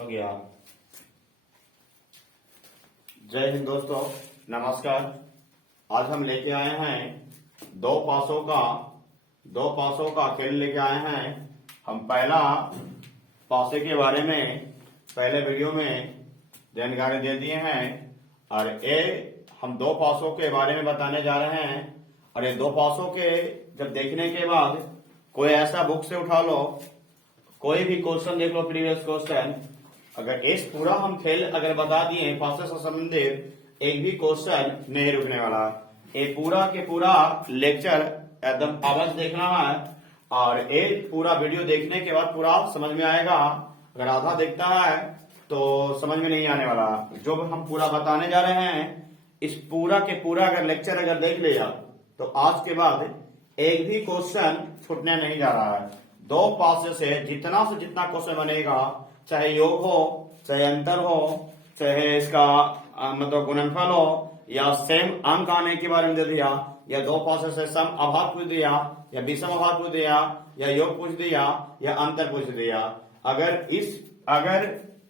हो गया। जय हिंद दोस्तों, नमस्कार। आज हम लेके आए हैं दो पासों का खेल लेके आए हैं। हम पहला पासे के बारे में पहले वीडियो में जानकारी दे दिए हैं और ये हम दो पासों के बारे में बताने जा रहे हैं। और ये दो पासों के जब देखने के बाद कोई ऐसा बुक से उठा लो, कोई भी क्वेश्चन देख लो, प्रीवियस क्वेश्चन, अगर इस पूरा हम खेल अगर बता दिए पासे से संबंधित एक भी क्वेश्चन नहीं रुकने वाला। ये पूरा के पूरा लेक्चर एकदम अवश्य देखना है और ये पूरा वीडियो देखने के बाद पूरा समझ में आएगा। अगर आधा देखता है तो समझ में नहीं आने वाला। जो हम पूरा बताने जा रहे हैं इस पूरा के पूरा अगर लेक्चर अगर देख लिया तो आज के बाद एक भी क्वेश्चन छूटने नहीं जा रहा है। दो पासे से जितना क्वेश्चन बनेगा, चाहे योग हो, चाहे अंतर हो, चाहे इसका मतलब गुणनफल हो, या सेम अंक आने के बारे में दे दिया, या दो पासे से सम अभाग पूछ दिया, या विषम अभाग पूछ दिया, या योग पूछ दिया, या अंतर पूछ दिया। अगर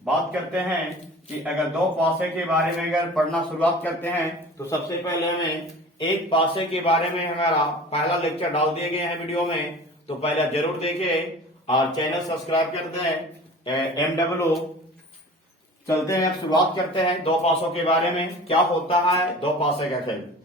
बात करते हैं कि अगर दो पासे के बारे में अगर पढ़ना शुरुआत करते हैं तो सबसे पहले हमें एक पासे के बारे में हमारा पहला लेक्चर डाल दिए गए हैं वीडियो में, तो पहले जरूर देखें और चैनल सब्सक्राइब कर दें। MW चलते हैं, अब शुरुआत करते हैं दो पासों के बारे में। क्या होता है दो पासे का खेल?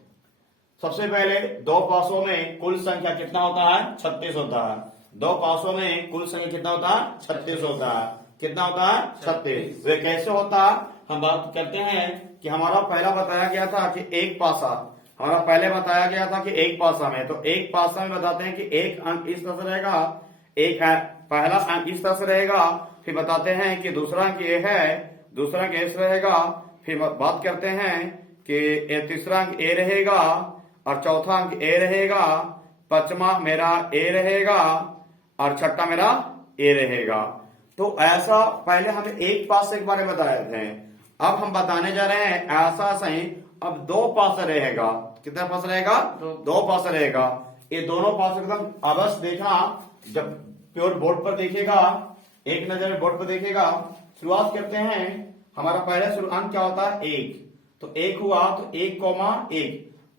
सबसे पहले दो पासों में कुल संख्या कितना होता है? 36 होता है। दो पासों में कुल संख्या कितना होता है? 36 होता है। कितना होता है? 36। वे कैसे होता है हम बात करते हैं कि हमारा पहला बताया गया था कि एक पासा, हमारा पहले बताया गया था कि एक पासा में, तो एक पासा में बताते हैं कि एक अंक इस तरह से रहेगा, एक पहला अंक इस तरह से रहेगा, फिर बताते हैं कि दूसरा अंक ये है, दूसरा अंक ऐसे रहेगा, फिर बात करते हैं कि तीसरा अंक ए रहेगा और चौथा अंक ए रहेगा, पांचवा मेरा ए रहेगा और छठा मेरा ए रहेगा। तो ऐसा पहले हमें एक पासे के बारे में बताए थे। अब हम बताने जा रहे हैं ऐसा सही अब दो पासा रहेगा। कितना पासा रहेगा? दो पासा रहेगा। ये दोनों पासे एकदम अवश्य देखना, जब प्योर बोर्ड पर देखेगा, एक नजर बोर्ड पर देखेगा। शुरुआत करते हैं, हमारा पहला शुरू अंक क्या होता है? एक। तो एक हुआ तो 1,1।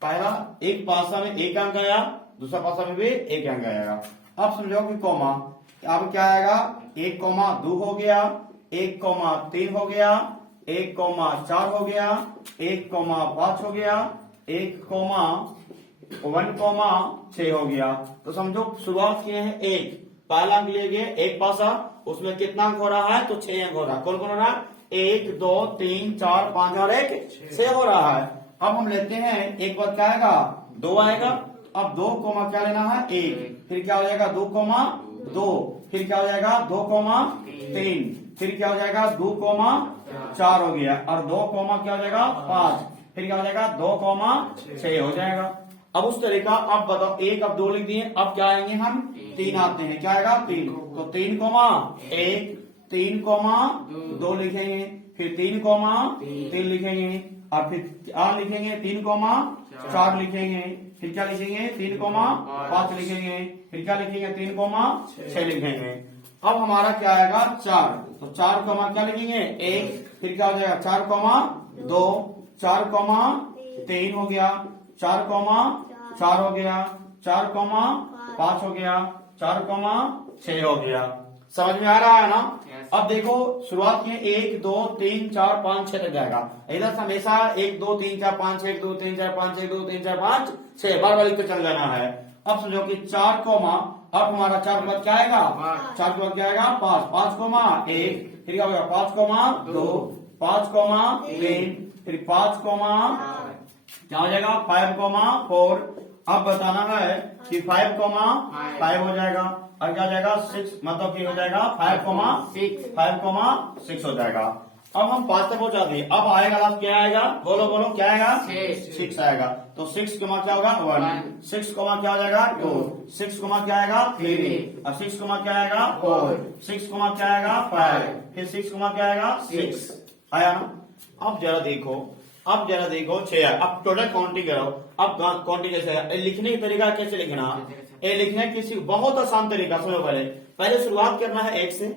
पहला एक पासा में एक अंक आया, दूसरा पासा में भी एक अंक आएगा। अब समझो कि कॉमा, अब क्या आएगा? 1,2 हो गया, 1,3 हो गया, 1,4 हो गया, 1,5 हो गया, 1,6 हो गया। तो समझो शुरुआत किए हैं एक, पहला अंक ले गए एक पासा, उसमें कितना अंक हो रहा है? तो 6 अंक हो रहा है। कौन कौन हो रहा है? 1 2 3 4 5 और 1 6 हो रहा है। अब हम लेते हैं एक बार क्या आएगा? 2 आएगा। अब 2 कोमा क्या लेना है? 1। फिर क्या हो जाएगा? 2,2। फिर क्या हो जाएगा? 2,3। फिर क्या हो जाएगा? 2,4 हो गया और 2, क्या हो जाएगा? 5। फिर क्या हो जाएगा? 2,6 हो जाएगा। अब उस तरीका अब बताओ, एक अब 2 लिख दिए, अब क्या आएंगे हम? 3 आते हैं। क्या आएगा? 3। तो 3,1, 3,2 लिखेंगे, फिर 3,3 लिखेंगे और फिर क्या लिखेंगे? 3,4 लिखेंगे, फिर क्या लिखेंगे? 3,5 लिखेंगे, फिर क्या लिखेंगे? 3,6 लिखेंगे। अब हमारा क्या आएगा? 4। तो 4, क्या लिखेंगे? 1। फिर क्या हो जाएगा? 4,2, 4,3 हो गया, 4,4 हो गया, 4,5 हो गया, 4,6 हो गया। समझ में आ रहा है ना? अब देखो शुरुआत में 1 2 3 4 5 6 तक जाएगा। इधर हमेशा 1 2 3 4 5 1 2 3 4 5 1 2 3 4 5 6 बार बार चल जाना है। अब समझो कि 4, अब हमारा 4 के बाद क्या आएगा? 4 के बाद क्या आएगा? 5, 5,1, फिर क्या होगा? 5,2, 5,3, फिर 5, क्या हो जाएगा? 5,4। अब बताना है कि 5,5 हो जाएगा और क्या हो जाएगा? 6, मतलब कि हो जाएगा 5,6 हो जाएगा। अब हम 5 तक पहुंचा दिए। अब आएगा लास्ट क्या आएगा? बोलो बोलो क्या आएगा? 6 आएगा। तो 6, क्या होगा? 1। 6, क्या हो जाएगा? 2। 6, क्या आएगा? 3। और 6, क्या आएगा? 4। 6, क्या आएगा? 5। फिर 6, क्या आएगा? 6 आया ना? अब जरा देखो 6 आया। अब टोटल काउंटिंग करो। अब काउंटिंग कैसे है? लिखने का तरीका कैसे लिखना? ये लिखने किसी बहुत आसान तरीका। सुनो, पहले शुरुआत करना है 1 से,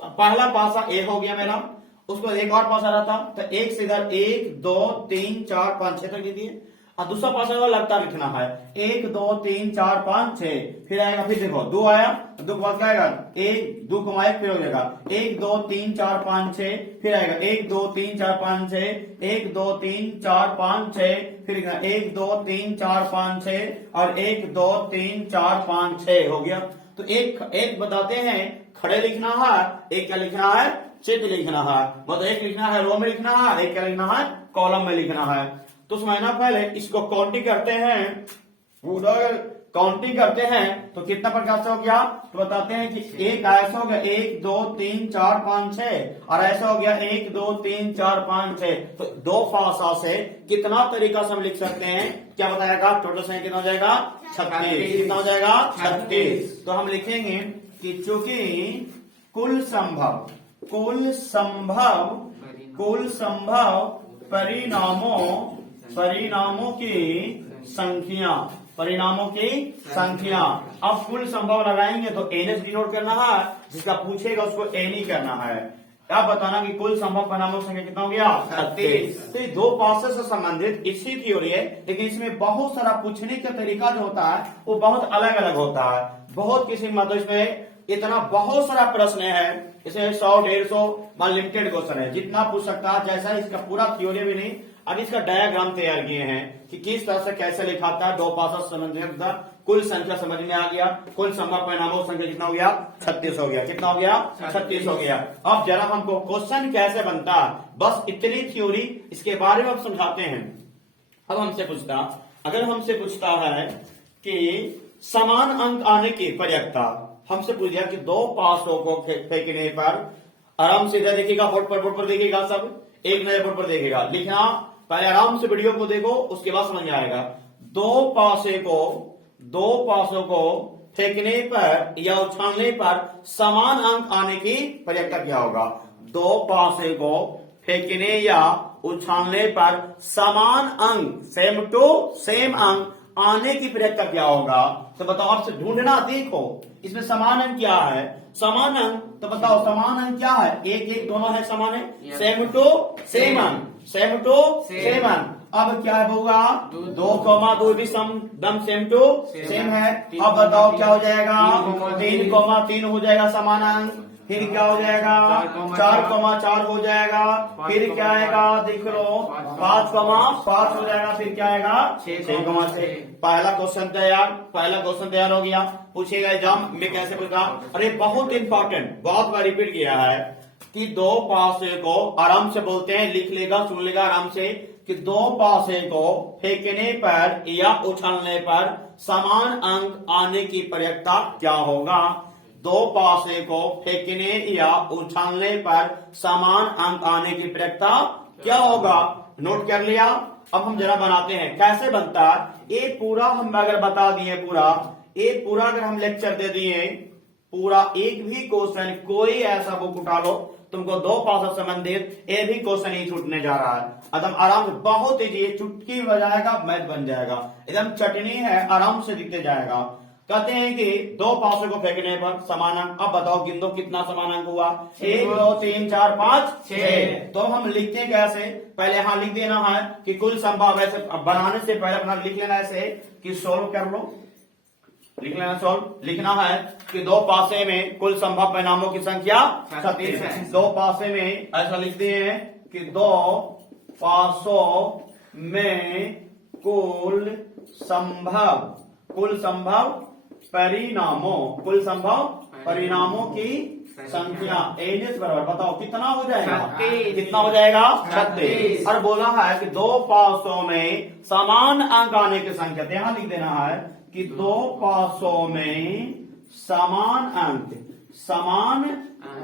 पहला पासा ए हो गया मेरा, उसको एक और पासा रहता तो एक से इधर 1 2 3 4 5 6 तक दे दिए, और दूसरा पासा लगता लिखना है 1 2 3 4 5 6, फिर आएगा, फिर देखो 2 आया, 2 के बाद क्या आएगा 1 2 को माइक फिर हो जाएगा 1 2 3 4 5 6, फिर आएगा 1 2 3 4 5 6, 1 2 3 4 5 6, फिर 1 2 3 4 5 6 और 1 2 3 4 5 6 हो गया। तो एक बताते हैं खड़े लिखना है, एक क्या लिखना है चित्र लिखना है, मतलब एक लिखना है रो में लिखना है, एक क्या लिखना है कॉलम में लिखना है। तो समझना पहले इसको काउंटिंग करते हैं, पूरा काउंटिंग करते हैं तो कितना प्रकार से हो गया, तो बताते हैं कि एक ऐसा हो गया 1 2 3 4 5 6 और ऐसा हो गया 1 2 3 4 5 6। तो दो पासा से कितना तरीका से हम लिख सकते हैं, क्या बताएगा टोटल संख्या कितना हो जाएगा 36, कितना हो जाएगा 36। तो हम लिखेंगे कि चूंकि कुल संभव परिणामों की संख्या। अब कुल संभव लगाएंगे तो एन डिनोट करना है, जिसका पूछेगा उसको एन ही करना है। अब बताना कि कुल संभव परिणामों की संख्या कितना हो गया 36। तो ये दो पासे से संबंधित इसी थ्योरी है, लेकिन इसमें बहुत सारा पूछने का तरीका जो होता है वो बहुत अलग अलग होता है। बहुत किसी मतलब इसमें इतना बहुत सारा प्रश्न है, इसमें 100 150 लिमिटेड क्वेश्चन है, जितना पूछ सकता है। जैसा इसका पूरा थ्योरी भी नहीं, अब इसका डायग्राम तैयार किए हैं कि किस तरह से कैसे लिखाता है। दो पासा संबंधित कुल संख्या समझ में आ गया, कुल संभव परिणामों की संख्या कितना हो गया 36 हो गया, कितना हो गया 36 हो गया। अब जरा हमको क्वेश्चन कैसे बनता है, बस इतनी थ्योरी इसके बारे में अब समझाते हैं। अब हमसे पूछता, अगर हमसे पूछता है कि समान अंक आने की प्रयत्ता, हमसे पूछ दिया कि दो पासों को फेंकने पर आराम से इधर देखिएगा, बोर्ड पर देखिएगा, सब एक नए बोर्ड पर देखेगा, लिखना पहले आराम से वीडियो को देखो, उसके बाद समझ में आएगा। दो पासों को फेंकने पर या उछालने पर समान अंक आने की प्रयत्ता क्या होगा। दो पासे को फेंकने या उछालने पर समान अंक सेम टू सेम अंक आने की प्रयत्ता क्या होगा। तो बताओ, आपसे ढूंढना, देखो इसमें समान अंक क्या है, समान अंक, तो बताओ समान अंक क्या है, एक एक दोनों है समान है, सेम टू सेम अंक, सेम टू सेम अंक। अब क्या होगा 2, भी दम सेम टू सेम है। अब बताओ क्या हो जाएगा 3, हो जाएगा समान अंक, फिर क्या हो जाएगा 4, हो जाएगा, फिर क्या आएगा देख लो 5, हो जाएगा, फिर क्या आएगा 6, पहला क्वेश्चन तैयार हो गया। पूछेगा एग्जाम में कैसे पूछा, अरे बहुत इंपॉर्टेंट, बहुत बार रिपीट किया है कि दो पासे को आराम से बोलते हैं, लिख लेगा सुन लेगा आराम से, कि दो पासे को फेंकने पर या उछलने पर समान अंक आने की प्रयत्ता क्या होगा। दो पासे को फेंकने या उछालने पर समान अंक आने की प्रयत्ता क्या होगा। नोट कर लिया। अब हम जरा बनाते हैं कैसे बनता है। ये पूरा हम अगर बता दिए, पूरा अगर हम लेक्चर दे दिए, पूरा एक भी क्वेश्चन कोई ऐसा बुक उठा लो, तुमको दो पासा संबंधित एक भी क्वेश्चन ही छूटने जा रहा है। एकदम आराम से, बहुत ईजी, चुटकी बजाएगा मैथ बन जाएगा, एकदम चटनी है, आराम से दिखते जाएगा। कहते हैं कि दो पासों को फेंकने पर समान अंक। अब बताओ गिन दो कितना समान अंक हुआ, 1 2 3 4 5 6। तो हम लिखते हैं कैसे, पहले यहाँ लिख देना है कि कुल संभव, ऐसे बनाने से पहले अपना लिख लेना ऐसे कि सोल्व कर लो, लिख लेना सोल्व। लिखना है कि दो पासे में कुल संभव परिणामों की संख्या 36 है। दो पासे में ऐसा लिख दिए हैं कि दो पासों में कुल संभव परिणामों की संख्या एन बराबर, बताओ कितना हो जाएगा, कितना हो जाएगा 36। और बोला है कि दो पासों में समान अंक आने की संख्या, तो यहां लिख देना है कि दो पासों में समान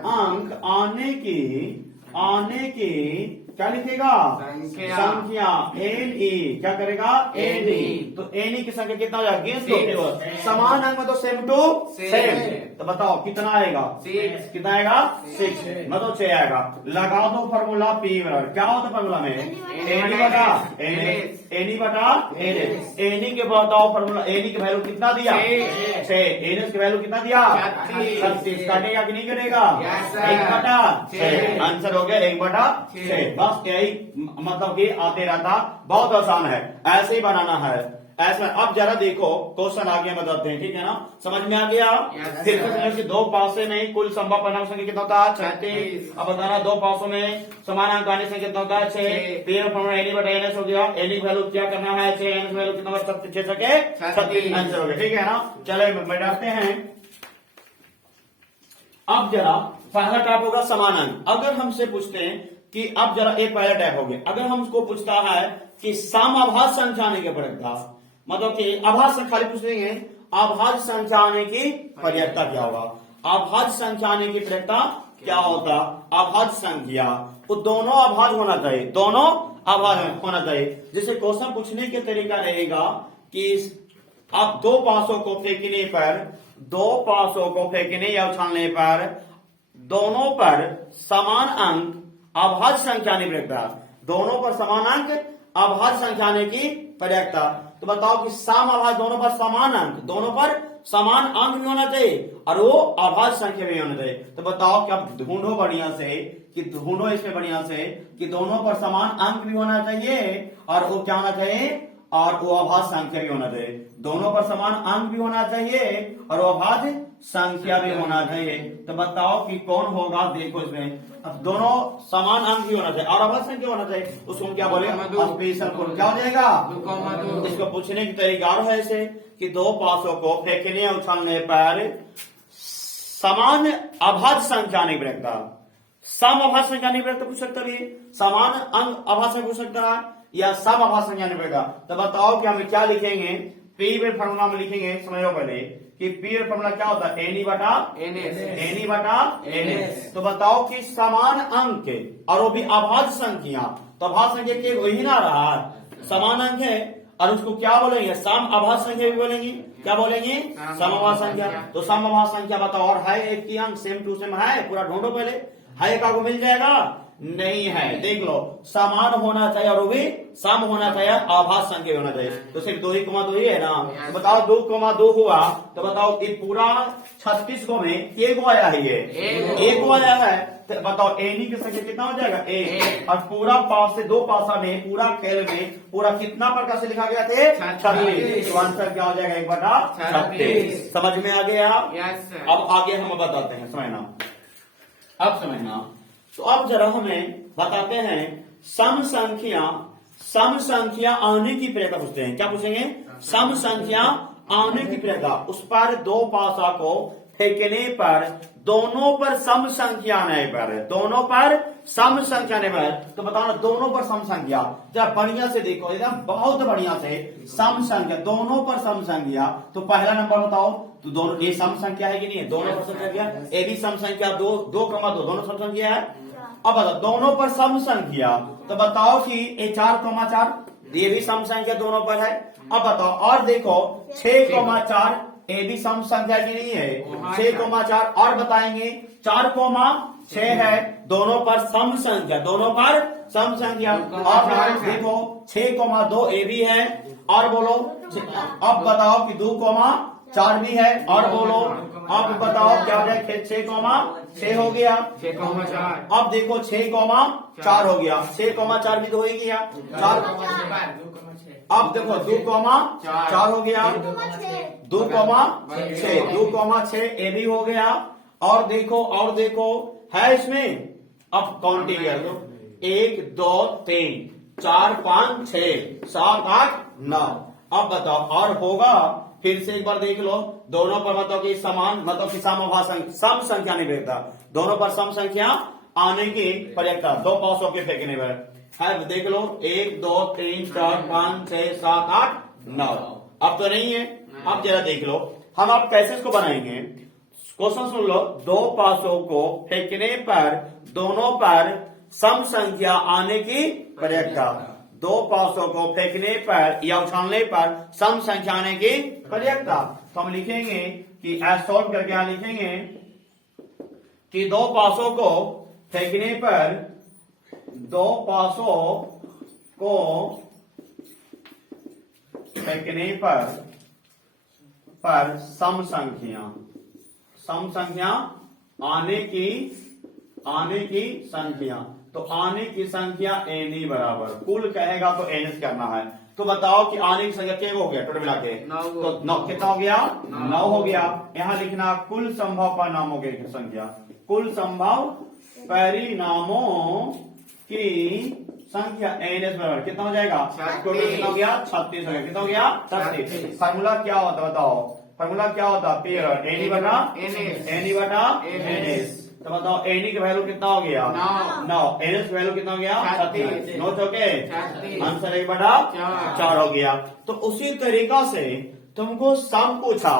अंक आने की क्या लिखेगा? संख्या। संख्या एन ई क्या करेगा? N E. तो एन ई की संख्या कितना हो जाएगा? अगेंस्ट दो टेबल समान अंक में तो सेम टू सेम। तो बताओ कितना आएगा? 6। कितना आएगा? 6 मतलब 6 आएगा। लगा दो फॉर्मूला पी बराबर क्या होता है फॉर्मूला में? एनी बटा एनएस, एनी बटा एनएस। एनी के बताओ फॉर्मूला, एनी की वैल्यू कितना दिया? 6। एनएस की वैल्यू कितना दिया? 36। काटेगा कि नहीं कटेगा? Yes, sir। 1 बटा 6 6। आंसर हो गया 1 बटा 6। बस यही मतलब कि आते रहता, बहुत आसान है, ऐसे ही बनाना है ऐसा। अब जरा देखो क्वेश्चन आगे बताते हैं, ठीक है ना? समझ में आ गया? Yes, फिर sir। से दो पासे में कुल संभव परिणाम संख्या कितना होता है? 36। अब बताना दो पासों में समान अंक आने से कितना होता है? 6। तीन फॉर्मूला एनी बटा एनएस हो गया। एनी की वैल्यू क्या करना है? 6। एनएस की वैल्यू कितना होगा? 36 सके 36 आंसर हो गया, ठीक है ना? चले बैठाते हैं। अब जरा पहला टाइप होगा समान अंक। अगर हमसे पूछते हैं कि अब जरा एक पहला टाइप हो गया, अगर हमको पूछता है कि सम अभाज्य संख्या आने के प्रयोक्ता, मतलब कि अभाज्य संख्या खाली पूछ देंगे, अभाज्य संख्या आने की प्रयोक्ता क्या होगा? अभाज्य संख्या आने की प्रयोक्ता क्या होता? अभाज्य संख्या तो दोनों अभाज्य होना चाहिए, दोनों अभाज्य होना चाहिए। जैसे क्वेश्चन पूछने के तरीका रहेगा कि आप दो पासों को फेंकने पर, दो पासों को फेंकने या उछालने पर दोनों पर समान अंक अभाज्य संख्या आने की प्रयोक्ता, दोनों पर समान अंक अभाज्य संख्या आने की प्रयोक्ता। तो बताओ कि सम अभाज्य दोनों पर समान अंक, दोनों पर समान अंक भी होना चाहिए और वो अभाज्य संख्या भी होना चाहिए। तो बताओ कि अब ढूंढो बढ़िया से, कि ढूंढो इसमें बढ़िया से कि दोनों पर समान अंक भी होना चाहिए और वो क्या होना चाहिए? और वो अभाज्य संख्या भी होना चाहिए। दोनों पर समान अंक भी होना चाहिए और वो अभाज्य संख्या भी होना चाहिए। तो बताओ कि कौन होगा? देखो इसमें अब दोनों समान अंक भी होना चाहिए और अभाज्य संख्या होना चाहिए, उसको हम क्या बोलेंगे? Special code. क्या हो जाएगा? 2,2। इसको पूछने की तरीका और है ऐसे कि दो पासों को फेंकने या उछालने पर समान अभाज्य संख्या आने की प्रयोक्ता, सम अभाज्य संख्या आने की प्रयोक्ता पूछ सकता है, समान अंक अभाज्य संख्या पूछ सकता है या सम अभाज्य संख्या आने की प्रयोक्ता। तो बताओ कि हम क्या लिखेंगे? पी में फॉर्मूला में लिखेंगे, समझो पहले कि पी में फॉर्मूला क्या होता है? एनी बटा एनएस। एनी बटा एनएस। तो बताओ कि समान अंक और वो भी अभाज्य संख्या, तो अभाज्य संख्या के वही ना रहा है, समान अंक है और उसको क्या बोलेंगे? सम अभाज्य संख्या भी बोलेंगे। क्या बोलेंगे? सम अभाज्य संख्या। तो सम अभाज्य संख्या बताओ, और है एक ही अंक सेम टू सेम है? पूरा ढूंढो पहले, है एक आपको मिल जाएगा? नहीं है, देख लो, समान होना चाहिए और वो भी सम होना चाहिए, अभाज्य संख्या होना चाहिए। तो सिर्फ 2 ही है ना? तो बताओ 2, हुआ, तो बताओ ये पूरा 36 को में एक को आया है, ये एक को आया है। तो बताओ एनी की संख्या कितना हो जाएगा? 1। और पूरा पास से दो पासा में पूरा खेल में पूरा कितना प्रकार से लिखा गया थे? 36। तो आंसर क्या हो जाएगा? 1 बटा 36। समझ में आ गया? Yes sir. अब आगे हम बताते हैं, समझना, अब समझना। तो अब जरा हमें बताते हैं सम संख्या आने की प्रयोक्ता पूछते हैं। क्या पूछेंगे? सम संख्या आने की प्रयोक्ता। उस पर दो पासा को फेंकने पर दोनों पर सम संख्या आने पर, दोनों पर सम संख्या आने पर, तो बताओ ना, दोनों पर सम संख्या, जब बढ़िया से देखो एकदम बहुत बढ़िया से, सम संख्या दोनों पर सम संख्या। तो पहला नंबर बताओ, तो दोनों ये सम संख्या है कि नहीं है? दोनों पर सम संख्या, ए भी सम संख्या, 2, 2, दोनों सम संख्या है। अब बताओ दोनों पर सम संख्या, तो बताओ कि ये 4, ये भी सम संख्या दोनों पर है। अब बताओ और देखो 6, ये भी सम संख्या की नहीं है? 6, और बताएंगे 4, 6 है, दोनों पर सम संख्या, दोनों पर सम संख्या। और देखो 6, ये भी है, और बोलो अब बताओ कि 2, 4 भी है, और बोलो अब बताओ क्या हो जाए? 6, हो गया। 6,4। अब देखो 6, हो गया, 6, भी तो हो ही गया। 4 अब देखो 2, 4 हो गया, 2, 6 ये भी हो गया। और देखो है इसमें, अब काउंटिंग कर दो, 1, 2, 3, 4, 5, 6, 7, 8, 9। अब बताओ और होगा? फिर से एक बार देख लो, दोनों पर मतलब कि समान, मतलब कि सम संख्या नहीं भेजता, दोनों पर सम संख्या आने की प्रयोक्ता, दो पासों के फेंकने पर है। देख लो 1, 2, 3, 4, 5, 6, 7, 8, 9। अब तो नहीं है। अब जरा देख लो हम आप कैसे इसको बनाएंगे। क्वेश्चन सुन लो, दो पासों को फेंकने पर दोनों पर सम संख्या आने की पर्यायता। दो पासों को फेंकने पर या उछालने पर सम संख्या आने की पर्यायता। तो हम लिखेंगे कि ऐसा सॉल्व करके यहां लिखेंगे कि दो पासों को फेंकने पर, दो पासों को फेंकने पर सम संख्या आने की संख्या। तो आने की संख्या एनी बराबर कुल कहेगा तो एनएस करना है। तो बताओ कि आने की संख्या क्या हो गया टोटल मिला के? तो 9 कितना हो गया? 9 हो गया। यहां लिखना कुल संभव परिणामों की संख्या, कुल संभव परिणामों की संख्या एनएस बराबर कितना हो जाएगा? टोटल कितना हो गया? 36 हो गया। कितना हो गया? 36। फार्मूला क्या होता बताओ? फार्मूला क्या होता? पेयर एनी बटा एनएस। तो बताओ एनी की वैल्यू कितना हो गया? 9। एनएस की वैल्यू कितना हो गया? 36। 9 चौके आंसर 1/4 हो गया। तो उसी तरीका से तुमको सम पूछा,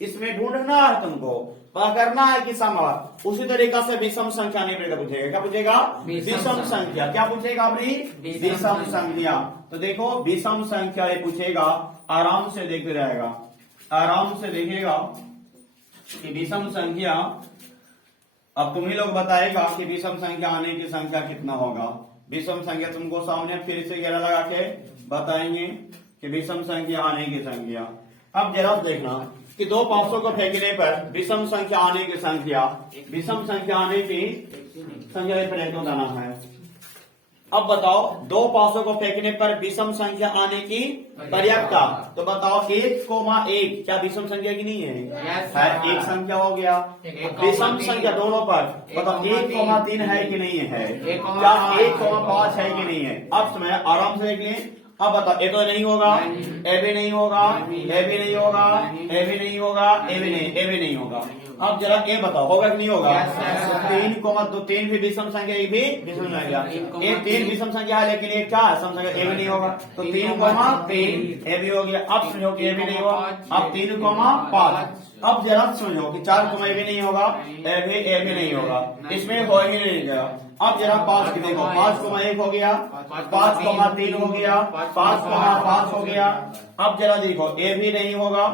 इसमें ढूंढना है, तुमको पता करना है कि सम। उसी तरीका से विषम संख्या नहीं पूछेगा। क्या पूछेगा? विषम संख्या। क्या पूछेगा अपनी? विषम संख्या। तो देखो विषम संख्या ये पूछेगा, आराम से देखते रहेगा, आराम से देखेगा कि विषम संख्या। अब तुम ही लोग बताएगा कि विषम संख्या आने की संख्या कितना होगा। विषम संख्या तुमको सामने फिर से घेरा लगा के बताएंगे कि विषम संख्या आने की संख्या। अब जरा देखना कि दो पासों को फेंकने पर विषम संख्या आने की संख्या, विषम संख्या आने की संख्या प्रयत्न बताना है। अब बताओ दो पासों को फेंकने पर विषम संख्या आने की पर्यायता। तो बताओ 1,1 क्या विषम संख्या की नहीं है? एक संख्या हो गया। विषम संख्या दोनों पर बताओ 1,3 है कि नहीं है? क्या 1,5 है कि नहीं है? अब समय आराम से देख लें। अब बताओ ये तो नहीं होगा, ए भी नहीं होगा, ए भी नहीं होगा, ए भी नहीं होगा, ए भी नहीं होगा। अब जरा ये बताओ होगा कि नहीं होगा? 3,2 भी विषम संख्या, ये भी विषम संख्या। ये 3 विषम संख्या है, लेकिन ये क्या है? सम संख्या। ए भी नहीं होगा। तो 3,3 ए भी हो गया। अब समझो कि ए भी नहीं होगा। अब 3,5। अब जरा समझो कि 4, ए भी नहीं होगा, ए भी नहीं होगा, इसमें हो ही नहीं गया। अब जरा 5 की देखो, 5,1 हो गया, 5,3 हो गया, 5,5 हो गया। अब जरा देखो ए भी नहीं होगा।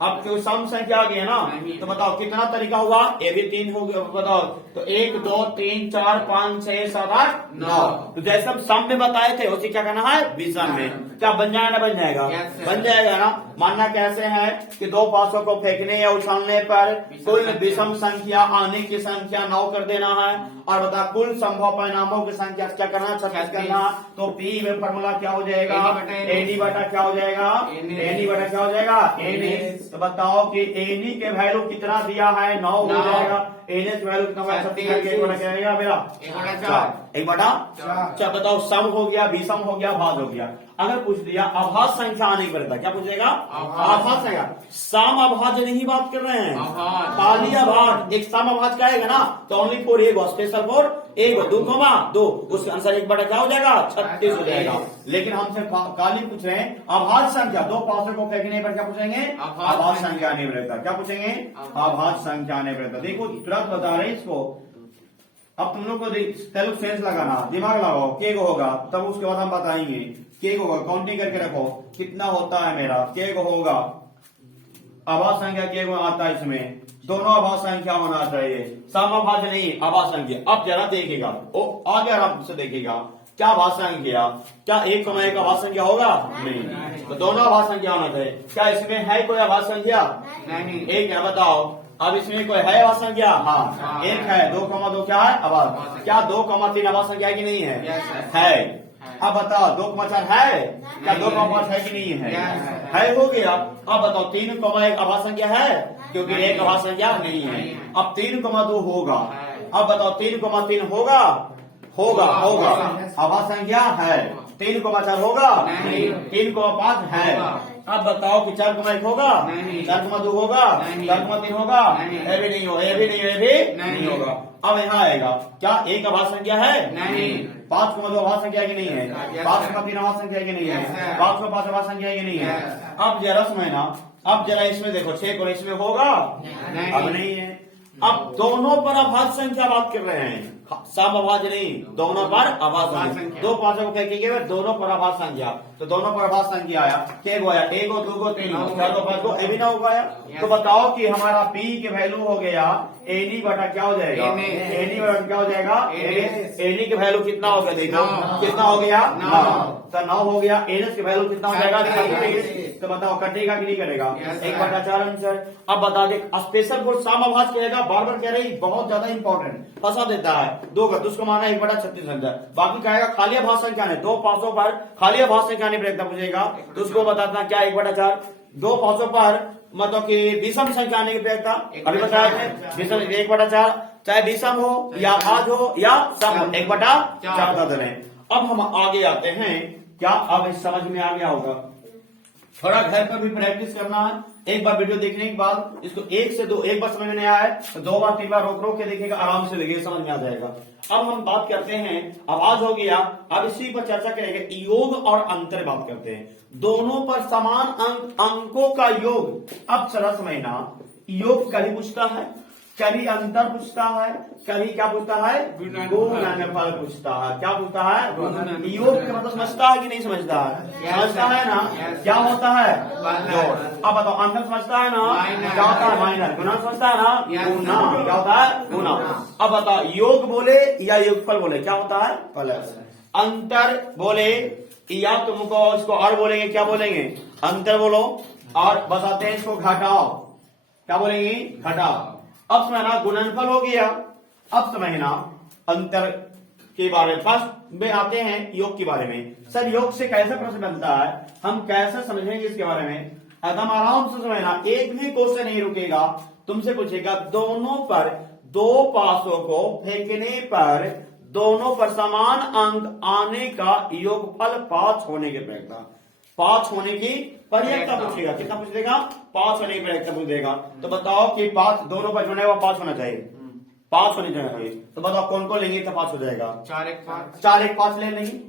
अब क्यों सम संख्या आ गया ना, तो बताओ कितना तरीका हुआ? ए भी 3 हो गया। बताओ तो 1, 2, 3, 4, 5, 6, 7, 8, 9। तो जैसे हम सम में बताए थे उसी क्या करना है? विषम में। क्या बन जाएगा ना? बन जाएगा, बन जाएगा ना। मानना कैसे है कि दो पासों को फेंकने या उछालने पर कुल विषम संख्या आने की संख्या 9 कर देना है। और बता कुल संभव परिणामों की संख्या क्या करना? 36 करना। तो पी में फॉर्मूला क्या हो जाएगा? एनी बटा क्या हो जाएगा? एनी बटा क्या हो जाएगा? एनी। तो बताओ कि एनी के वैल्यू कितना दिया है? 9 हो जाएगा। एनी की वैल्यू कितना? 36 क्या आएगा मेरा? 1/4। बताओ सम हो गया, विषम हो गया, भाज्य हो गया। अगर पूछ दिया अभाज्य संख्या आने की पर्यायता, क्या पूछेगा? अभाज्य संख्या। सम अभाज्य नहीं बात कर रहे हैं, खाली अभाज्य। एक सम अभाज्य का आएगा ना तो only for a special for a 2,2 उसके आंसर 1/4 क्या हो जाएगा? 36 हो जाएगा। लेकिन हमसे खाली पूछ रहे हैं अभाज्य संख्या। दो पासों को फेंकने पर क्या पूछेंगे? अभाज्य संख्या आने पर्यायता। क्या पूछेंगे? अभाज्य संख्या आने पर्यायता। देखो तुरंत बता रहे हैं इसको। अब तुम लोग को सेल्फ सेंस लगाना, दिमाग लगाओ। के होगा तब उसके बाद हम बताएंगे। के होगा काउंटिंग करके रखो कितना होता है मेरा। के होगा अभाज्य संख्या के आता है, इसमें दोनों अभाज्य संख्या होना चाहिए, सम अभाज्य नहीं अभाज्य संख्या। अब जरा देखेगा ओ आगे आराम से देखेगा क्या अभाज्य संख्या। क्या 1,1 अभाज्य संख्या होगा? नहीं। तो दोनों अभाज्य संख्या होना चाहिए। क्या इसमें है कोई अभाज्य संख्या? नहीं। एक है बताओ। अब इसमें कोई है अभाज्य संख्या? हाँ एक है। 2,2 क्या है? अभाज्य। क्या 2,3 अभाज्य संख्या की नहीं है? है। अब बताओ 2,4 है? क्या 2,5 है कि नहीं है? हो गया। अब बताओ 3,1 अभाज्य संख्या है? क्योंकि एक अभाज्य संख्या नहीं है। अब 3,2 होगा। अब बताओ 3,3 होगा? होगा अभाज्य संख्या है। 3,4 होगा? 3,5 है। अब बताओ कि 4,1 होगा? 4,2 होगा? 4,3 होगा? ए भी नहीं होगा। अब यहाँ आएगा क्या एक अभाज्य संख्या है? नहीं। 5,2 अभाज्य संख्या की नहीं है। 5,3 अभाज्य संख्या की नहीं है। 5,5 अभाज्य संख्या की नहीं है। अब जरा समझना। अब जरा इसमें देखो 6 को इसमें होगा? अब नहीं है। अब दोनों पर अभाज्य संख्या बात कर रहे हैं, सम अभाज्य नहीं, दोनों पर अभाज्य संख्या। दो पांचों को फेंकेंगे दोनों पर अभाज्य संख्या, तो दोनों पर अभाज्य संख्या आया, के गो आया, एक गो, दो गो, तीन गो, चार गो, पांच गो, ए भी ना हो गया। तो बताओ कि हमारा पी के वैल्यू हो गया एनी बटा क्या हो जाएगा, एनी बटा क्या हो जाएगा, एनी के वैल्यू कितना हो गया, देखो कितना हो गया, 9। तो 9 हो गया। एनएस के वैल्यू कितना हो जाएगा, 36। तो बताओ कटेगा कि नहीं कटेगा, 1/4 आंसर। अब बता दे स्पेशल फॉर सम अभाज्य कहेगा, बार बार कह रही, बहुत ज्यादा इंपॉर्टेंट, फंसा देता है। 2 का उसको माना 1/36 आंसर। बाकी कहेगा खाली अभाज्य संख्या ने, 2 पांचों पर खाली अभाज्य संख्या ने ब्रेकता पूछेगा तो उसको बताता क्या 1/4, 2 पांचों पर मतलब कि विषम संख्या ने ब्रेकता, अभी बताया थे विषम 1/4, चाहे विषम हो या अभाज्य हो या सम हो, 1/4 बता दें। अब हम आगे आते हैं, क्या अब इस समझ में आ गया होगा, थोड़ा घर पर भी प्रैक्टिस करना है। एक बार वीडियो देखने के बाद इसको 1 से 2, एक बार समझ में नहीं आया है तो 2 बार 3 बार रोक रोक के देखेगा, आराम से देखिए समझ में आ जाएगा। अब हम बात करते हैं, आवाज हो गया, अब इसी पर चर्चा करेंगे, योग और अंतर बात करते हैं, दोनों पर समान अंकों का योग। अब चला समझना, योग कभी पूछता है, कभी अंतर पूछता है, कभी क्या पूछता है, गुणनफल पूछता है। क्या पूछता है, योग का मतलब समझता है कि नहीं समझता है, समझता है ना, क्या होता है, जोड़। अब बताओ अंतर समझता है ना, क्या होता है, माइनर। गुना समझता है ना, गुना। क्या होता है, गुना। अब बताओ योग बोले या योगफल बोले, क्या होता है, प्लस। अंतर बोले या तुमको इसको और बोलेंगे, क्या बोलेंगे, अंतर बोलो, और बताते हैं इसको घटाओ, क्या बोलेंगे, घटाओ। अब समझना गुणनफल हो गया। अब समझना अंतर के बारे में, फर्स्ट में आते हैं योग के बारे में। सर योग से कैसे प्रश्न बनता है, हम कैसे समझेंगे इसके बारे में, एकदम आराम से समझना, एक भी क्वेश्चन नहीं रुकेगा, तुमसे पूछेगा दोनों पर 2 पासों को फेंकने पर दोनों पर समान अंक आने का योगफल 5 होने के प्रयत्न, 5 होने की पर्यायता पूछेगा, कितना पूछेगा, 5 होने की पर्यायता पूछ देगा। तो बताओ कि 5 दोनों पर जुड़ने वाला 5 होना चाहिए, 5 होनी चाहिए। तो बताओ कौन को लेंगे तो 5 हो जाएगा, 4 1 5, 4 1 5 ले लेंगे।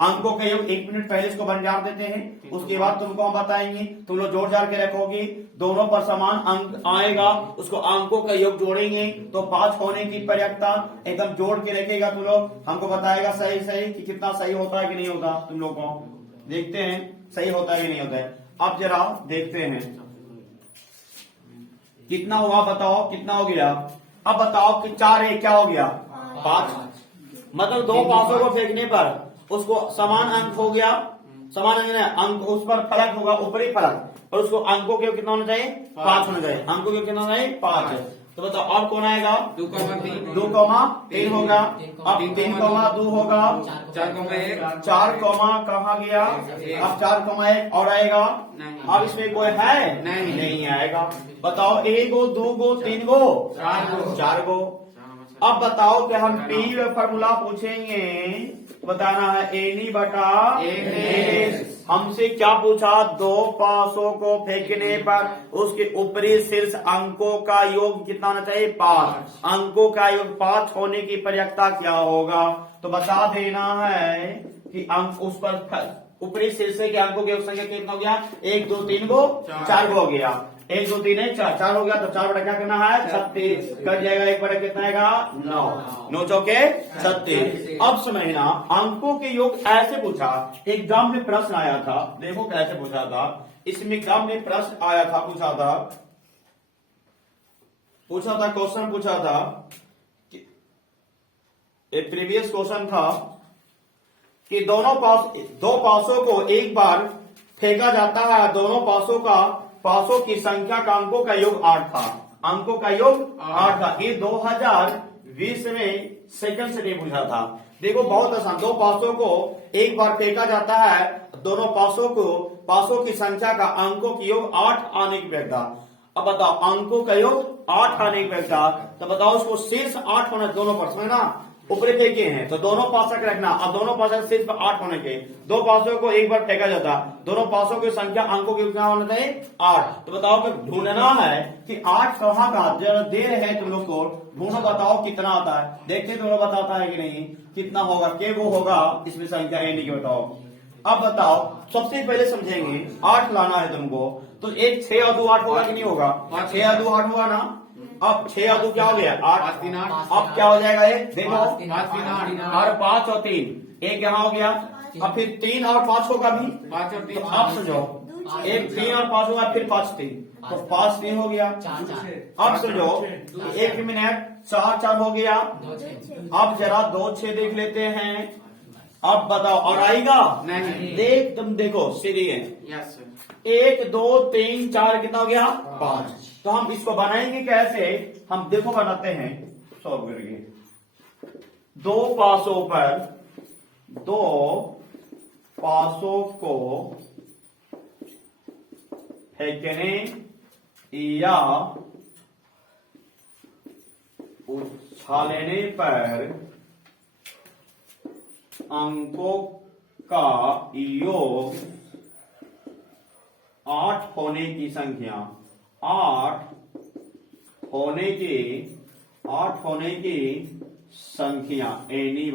अंकों के योग 1 मिनट पहले इसको बंजार देते हैं, उसके बाद तुमको हम बताएंगे, तुम लोग जोड़ जाड़ के रखोगे, दोनों पर समान अंक आएगा, उसको अंकों का योग जोड़ेंगे तो 5 होने की पर्यायता एकदम जोड़ के रखेगा। तुम लोग हमको बताएगा सही सही कि कितना सही होता है कि नहीं होता, तुम लोग को देखते हैं सही होता है कि नहीं होता है। अब जरा देखते हैं कितना हुआ, बताओ कितना हो गया। अब बताओ कि 4 1 क्या हो गया, 5, मतलब 2 पासों को फेंकने पर उसको समान अंक हो गया, समान अंक उस पर फलक होगा, ऊपरी फलक, और उसको अंकों के कितना होना चाहिए, 5 होना चाहिए, अंकों के कितना होना चाहिए, 5 है। तो बताओ और कौन आएगा, 2 3 2,3 होगा, अब 3,2 होगा, 4 1, 4 कहाँ गया, अब 4,1 और आएगा। अब इसमें कोई है नहीं आएगा। बताओ 1 गो, 2 गो, 3 गो, 4 गो। अब बताओ कि हम पी फॉर्मूला पूछेंगे, बताना है एनी बटा एन। हमसे क्या पूछा, 2 पासों को फेंकने पर उसके ऊपरी शीर्ष अंकों का योग कितना होना चाहिए, 5। अंकों का योग 5 होने की पर्यायता क्या होगा, तो बता देना है कि अंक उस पर ऊपरी शीर्ष के अंकों की योग संख्या कितना हो गया, 1 2 3 गो, 4 गो हो गया, 1 2 3 है 4 हो गया, तो 4 बटा क्या करना है, 36 कट जाएगा, 1 बटा कितना आएगा, 9 चौके 36। अब समझना अंकों के योग ऐसे पूछा, एग्जाम में प्रश्न आया था, देखो कैसे पूछा था, इसमें एग्जाम में प्रश्न आया था, पूछा था क्वेश्चन पूछा था, एक प्रीवियस क्वेश्चन था कि दो पासों को एक बार फेंका जाता है, दोनों पासों की संख्या का अंकों का योग 8 था, अंकों का योग 8 था। ये 2020 में सेकंड से पूछा था। देखो बहुत आसान, 2 पासों को एक बार फेंका जाता है, दोनों पासों की संख्या का अंकों की योग 8 आने की पर्यायता। अब बताओ अंकों का योग 8 आने की पर्यायता, तो बताओ उसको शीर्ष 8 होना, दोनों पर समझना, ऊपरी फेंके हैं तो दोनों पासक रखना, अब दोनों पासक शीर्ष पर 8 होने के, 2 पासों को एक बार फेंका जाता, दोनों पासों की संख्या अंकों की क्या होना चाहिए, 8। तो बताओ कि ढूंढना है कि 8 कहाँ का, जरा दे रहे हैं तुम लोग को, ढूंढो बताओ कितना आता है, देखते तुम लोग बताता है कि नहीं, कितना होगा, के वो होगा इसमें संख्या एनी की, बताओ। अब बताओ सबसे पहले समझेंगे 8 लाना है तुमको, तो 1 6 और 2 8 होगा कि नहीं होगा, 6 और 2 8 हुआ ना, अब 6 और 2 क्या हो गया 8। 5 3 8 अब क्या हो जाएगा ये देखो 5 3 8 और 5 और 3 एक यहाँ हो गया। अब फिर 3 और 5 होगा भी 5 और 3 तो आप समझो एक 3 और 5 होगा फिर 5 3 तो 5 3 हो गया। अब समझो 1 मिनट 4 4 हो गया। अब जरा 2 6 देख लेते हैं। अब बताओ और आएगा नहीं। देख तुम देखो सीधी है यस सर 1 2 3 4 कितना हो गया 5। तो हम इसको बनाएंगे कैसे हम देखो बनाते हैं सॉल्व करेंगे। 2 पासों पर 2 पासों को फेंकने या उछालने पर अंकों का योग 8 होने की संख्या 8 होने की संख्या एनी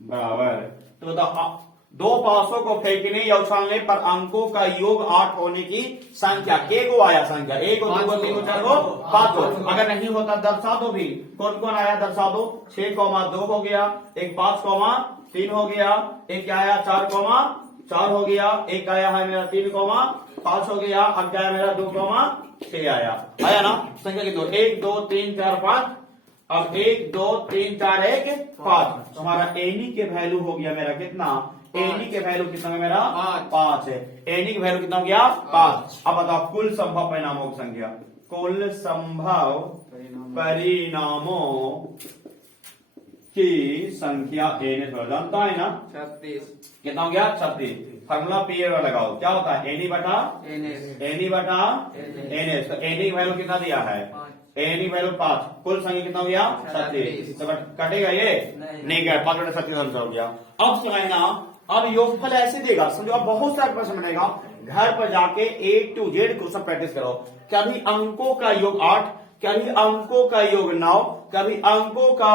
बराबर तो बताओ 2 पासों को फेंकने या उछालने पर अंकों का योग 8 होने की संख्या के को आया संख्या 1 को 2 को 3 को 4 को 5 को अगर नहीं होता दर्शा दो भी कौन कौन आया दर्शा दो 6,2 हो गया एक 5,3 हो गया एक क्या आया 4,4 हो गया एक आया है मेरा 3,5 हो गया अब क्या है मेरा 2,6 आया ना संख्या की 2 1 2 3 4 5 अब 1 2 3 4 1 5 तुम्हारा एनी के वैल्यू हो गया मेरा कितना एनी के वैल्यू कितना है मेरा 5 है एनी के वैल्यू कितना हो गया 5। अब बताओ कुल संभव परिणामों की संख्या कुल संभव परिणामों की संख्या एन जानता है ना 36 कितना हो गया 36। फार्मूला पी लगाओ क्या होता है एनी बटा एनएस तो एनी की वैल्यू कितना दिया है एनी वैल्यू 5 कुल संख्या कितना हो गया 36 तो कटेगा ये नहीं गया 5 बटा 36 आंसर हो गया। अब सुनाए ना अब योगफल ऐसे देगा समझो अब बहुत सारे प्रश्न बनेगा घर पर जाके A to Z question practice करो। कभी अंकों का योग 8 कभी अंकों का योग 9 कभी अंकों का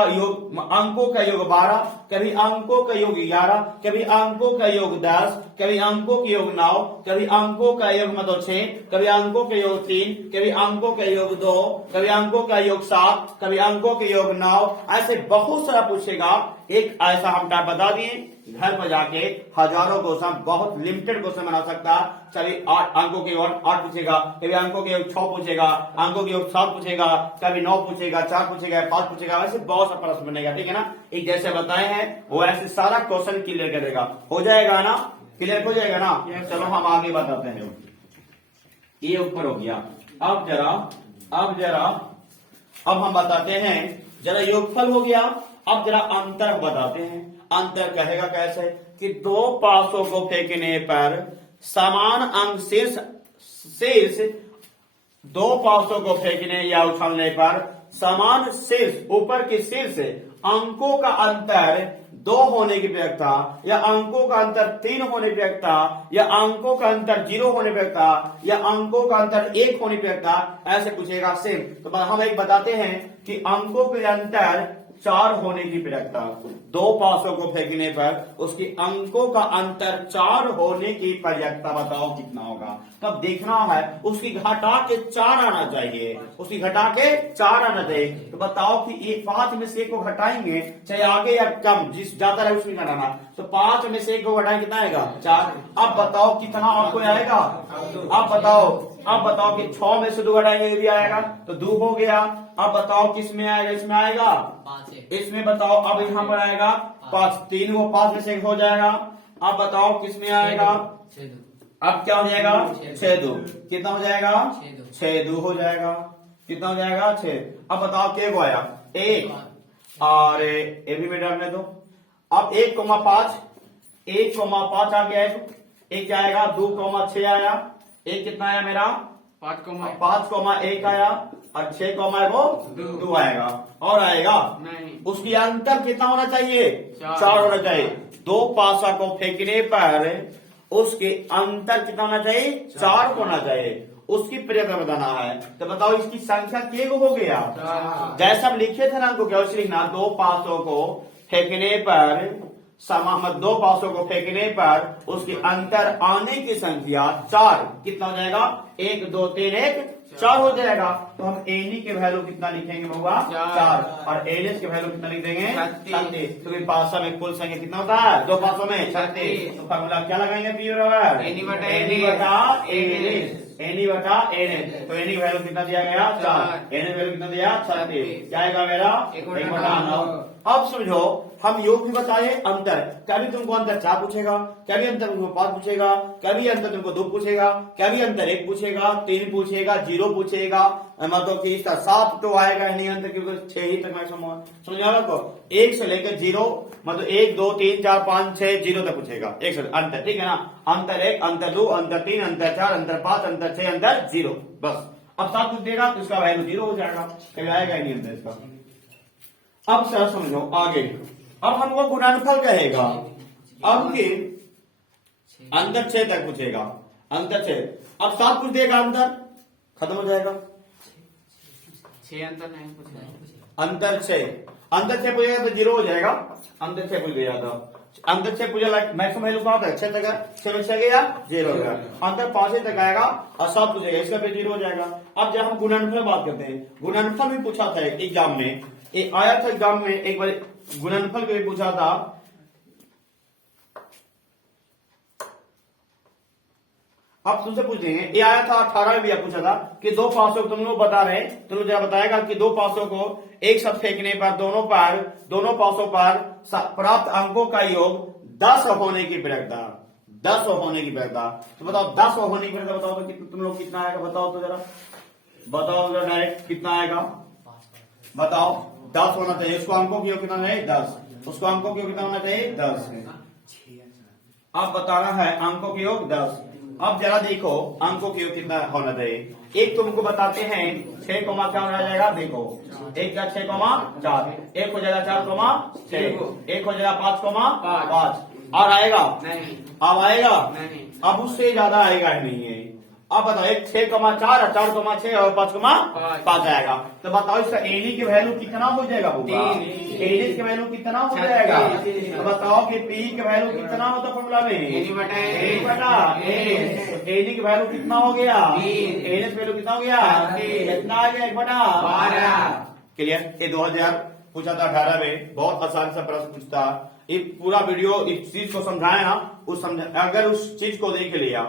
योग 12 कभी अंकों का योग 11 कभी अंकों का योग 10 कभी अंकों के योग 9 कभी अंकों का योग मतलब 6 कभी अंकों के योग 3 कभी अंकों का योग 2 कभी अंकों का योग 7 कभी अंकों के योग 9 ऐसे बहुत सारा पूछेगा। एक ऐसा हम टाइप बता दिए घर पर जाके हजारों क्वेश्चन बहुत लिमिटेड क्वेश्चन बना सकता है। कभी 8 अंकों के योग 8 पूछेगा कभी अंकों के योग 6 पूछेगा अंकों के योग 7 पूछेगा कभी 9 पूछेगा 4 पूछेगा 5 पूछेगा वैसे बहुत सा प्रश्न बनेगा ठीक है ना। एक जैसे बताए हैं वो ऐसे सारा क्वेश्चन क्लियर करेगा हो जाएगा ना क्लियर हो जाएगा ना। चलो हम आगे बताते हैं ये ऊपर हो गया। अब जरा अब हम बताते हैं जरा योगफल हो गया। अब जरा अंतर बताते हैं अंतर कहेगा कैसे कि 2 पासों को फेंकने पर समान अंक शीर्ष 2 पासों को फेंकने या उछालने पर समान शीर्ष ऊपर की शीर्ष अंकों का अंतर 2 होने की प्रयोगता या अंकों का अंतर 3 होने की प्रयोगता या अंकों का अंतर 0 होने की प्रयोगता या अंकों का अंतर 1 होने की प्रयोगता ऐसे पूछेगा सेम। तो हम एक बताते हैं कि अंकों के अंतर 4 होने की प्रयोगता 2 पासों को फेंकने पर उसकी अंकों का अंतर 4 होने की प्रयोगता बताओ कितना होगा। तब देखना है उसकी घटा के 4 आना चाहिए उसकी घटा के 4 आना चाहिए। तो बताओ कि ये 5 में से 1 को घटाएंगे चाहे आगे या कम जिस ज्यादा रहे उसमें घटाना तो 5 में से 1 को घटाएंगे कितना आएगा 4। अब बताओ कितना आपको आएगा अब बताओ कि 6 में से 2 घटाएंगे ये भी आएगा तो 2 हो गया। अब बताओ किस में आएगा इसमें आएगा इसमें बताओ अब यहाँ पर आएगा 5 3 वो 5 में से 1 हो जाएगा। अब बताओ किस में आएगा अब क्या हो जाएगा 6 2 कितना हो जाएगा 6 2 हो जाएगा कितना हो जाएगा 6। अब बताओ क्या को आया 1 और ए भी में डालने दो। अब 1,5 1,5 आ गया एक क्या आएगा 2,6 आया एक कितना आया मेरा 5,1 आया और 6,2 आएगा और आएगा नहीं उसकी अंतर कितना होना चाहिए 4 होना चाहिए। 2 पासा को फेंकने पर उसके अंतर कितना होना चाहिए 4 होना चाहिए उसकी प्रयत्न बताना है। तो बताओ इसकी संख्या के हो गया जैसा हम लिखे थे ना हमको क्या लिखना 2 पासों को फेंकने पर 2 पासों को फेंकने पर उसके अंतर आने की संख्या 4 कितना हो जाएगा 1 2 3 1 4 हो जाएगा। तो हम एनी के वैल्यू कितना लिखेंगे होगा 4 और एनएस के वैल्यू कितना लिख देंगे 36। तो 500 में कुल संख्या कितना होता है 2 500 में 36। तो फॉर्मूला क्या लगाएंगे पी बराबर एनी बटा एनी बटा एनएस एनी बटा एनएस। तो एनी वैल्यू कितना दिया गया 4 एनएस वैल्यू कितना दिया 36 क्या आएगा मेरा 1/9। अब समझो हम योग भी बताए अंतर, कभी तुमको अंतर 4 पूछेगा, कभी अंतर तुमको 5 पूछेगा, कभी अंतर तुमको 2 पूछेगा, कभी अंतर 1 पूछेगा, 3 पूछेगा, 0 पूछेगा, मतलब कि इसका 7 तो आएगा नहीं अंतर क्योंकि 6 ही तक मैक्सिमम समझा को 1 से लेकर 0 मतलब 1 2 3 4 5 6 0 तक पूछेगा 1 से अंतर, ठीक है ना। अंतर 1 अंतर 2 अंतर 3 अंतर 4 अंतर 5 अंतर 6 अंतर 0 बस। अब 7 कुछ देगा तो इसका वैल्यू 0 हो जाएगा, कभी आएगा ही नहीं अंतर इसका। अब सर समझो आगे, अब हमको गुणनफल कहेगा, अब की अंतर 6 तक पूछेगा, अंतर 6 अब 7 कुछ देगा अंतर खत्म हो जाएगा 6 अंतर नहीं पूछा अंतर 6 पूछेगा तो 0 हो जाएगा। अंतर 6 पूछ गया था, अंतर 6 पूछा मैक्सिमम वैल्यू कहाँ तक 6 तक 6 में 6 गया 0 हो गया। अंतर 5 तक आएगा और 7 पूछेगा इसका भी 0 हो जाएगा। अब जब हम गुणनफल बात करते हैं, गुणनफल भी पूछा था एग्जाम में, एक आया था एग्जाम में एक बार गुणनफल को भी पूछा था। अब तुमसे पूछ देंगे, ये आया था 18 में भी पूछा था कि 2 पासों को तुम लोग बता रहे, तुम लोग जरा बताएगा कि 2 पासों को एक साथ फेंकने पर दोनों पासों पर प्राप्त अंकों का योग 10 होने की प्रक्रिया, 10 होने की प्रक्रिया। तो बताओ 10 होने की प्रक्रिया बताओ तो तुम लोग कितना आएगा बताओ तो जरा बताओ जरा डायरेक्ट कितना आएगा बताओ। 10 होना चाहिए, उसको अंकों की योग कितना चाहिए 10, उसको अंकों की योग कितना होना चाहिए 10। अब बताना है अंकों की योग 10। अब जरा देखो अंकों की योग कितना होना चाहिए। एक तुमको बताते हैं 6 क्या हो जाएगा, देखो 1 का 6 4, 1 हो जाएगा 4 6, 1 हो जाएगा 5 5 और आएगा नहीं, अब आएगा नहीं, अब उससे ज्यादा आएगा ही नहीं है। अब बताओ 1 6 4 4 6 और 5 5 आएगा। तो बताओ इसका एनी की वैल्यू कितना हो जाएगा होगा, एनी की वैल्यू कितना हो जाएगा। तो बताओ कि पी की वैल्यू कितना होता फॉर्मूला में एनी बटा एनी की वैल्यू कितना हो गया, एनी की वैल्यू कितना हो गया कितना आ गया 1/12। क्लियर। ये 2000 पूछा था 18 में, बहुत आसान सा प्रश्न पूछता। ये पूरा वीडियो इस चीज को समझाया ना, उस अगर उस चीज को देख लिया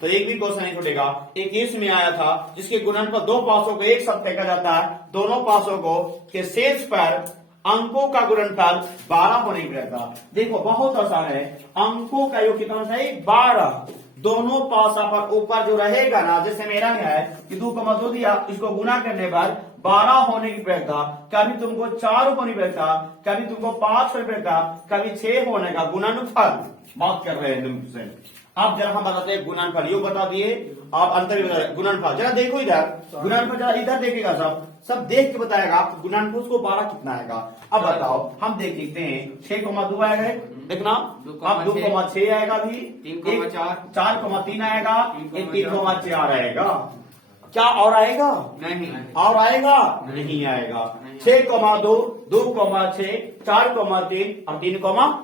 तो एक भी क्वेश्चन नहीं छूटेगा। एक केस में आया था जिसके गुणनफल 2 पासों को एक साथ फेंका जाता है, दोनों पासों को के शेष पर अंकों का गुणनफल 12 होने की रहता। देखो बहुत आसान है, अंकों का योग कितना चाहिए 12, दोनों पासा पर ऊपर जो रहेगा ना, जैसे मेरा है कि 2 दिया, इसको गुना करने पर 12 होने की प्रक्रिया, कभी तुमको 4 होने की प्रक्रिया, कभी तुमको 5 होने की प्रक्रिया, कभी 6 होने का गुणनफल बात कर रहे हैं तुमसे। अब जरा हम बताते हैं गुणनफल, योग बता दिए आप अंतर भी बता गुणनफल। जरा देखो इधर गुणनफल, जरा इधर देखेगा सब देख के बताएगा आपको गुणनफल उसको 12 कितना आएगा। अब बताओ हम देखते हैं 6 आएगा देखना, अब 2 6 आएगा भी, 3 4 3 आएगा, 3 4 आएगा। क्या और आएगा नहीं, और आएगा नहीं आएगा। 6 2 2 6 4 3 और 3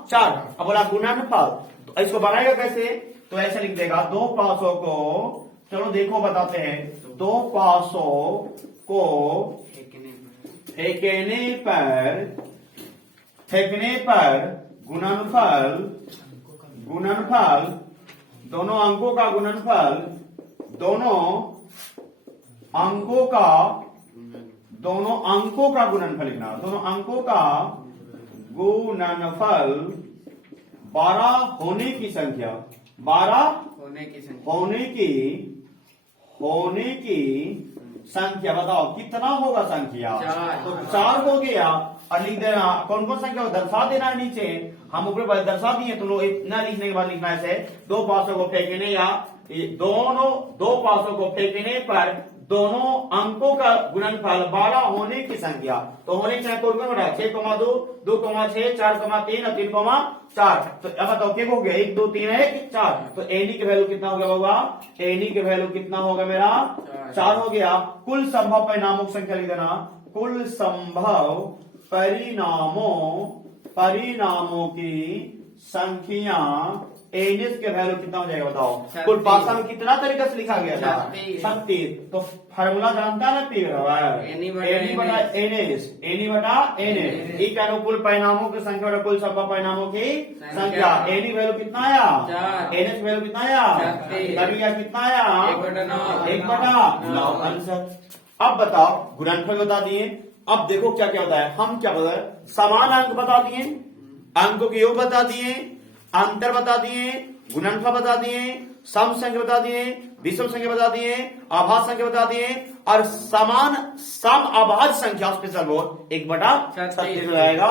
4। अब बोला गुणनफल, तो इसको बनाएगा कैसे, तो ऐसे लिख देगा 2 पासों को, चलो देखो बताते हैं, 2 पासों को फेंकने पर गुणनफल दोनों अंकों का गुणनफल, दोनों अंकों का गुणनफल लिखना, दोनों अंकों का गुणनफल 12 होने की संख्या, 12 होने की संख्या बताओ कितना होगा संख्या, 4। तो 4 हो गया। और लिख देना कौन कौन संख्या हो, दर्शा देना है नीचे, हम ऊपर पर दर्शा दिए, तो लोग इतना लिखने के बाद लिखना है 2 पासों को फेंकने या दोनों 2 पासों को फेंकने पर दोनों अंकों का गुणनफल 12 होने की संख्या। तो होने की संख्या कौन कौन है 6 2 2 6 4 3 और 3 4। तो अब बताओ क्या हो गया 1 2 3 है 4। तो एनी की वैल्यू कितना हो गया होगा, एनी की वैल्यू कितना होगा मेरा 4 हो गया। कुल संभव परिणामों की संख्या लिख देना, कुल संभव परिणामों की संख्या एनएस के वैल्यू कितना हो जाएगा बताओ। 36। कुल पासा में कितना तरीके से लिखा गया था? 36। 36। तो फार्मूला जानता है ना पी एनी बटा एनएस, एनी बटा एनएस। ई क्या कुल परिणामों की संख्या बटा कुल सबका परिणामों की संख्या। एनी वैल्यू कितना आया? 4। एनएस वैल्यू कितना आया? 36। करिया कितना आया? 1/9। 1/9 आंसर। अब बताओ गुणनफल बता दिए। अब देखो क्या क्या बताया, हम क्या बताए, समान अंक बता दिए, अंकों के योग बता दिए, अंतर बता दिए, गुणनफल बता दिए, सम संख्या बता दिए, विषम संख्या बता दिए, आभाज्य संख्या बता दिए, और समान सम अभाज्य संख्या स्पेशल बोल 1/36 हो जाएगा।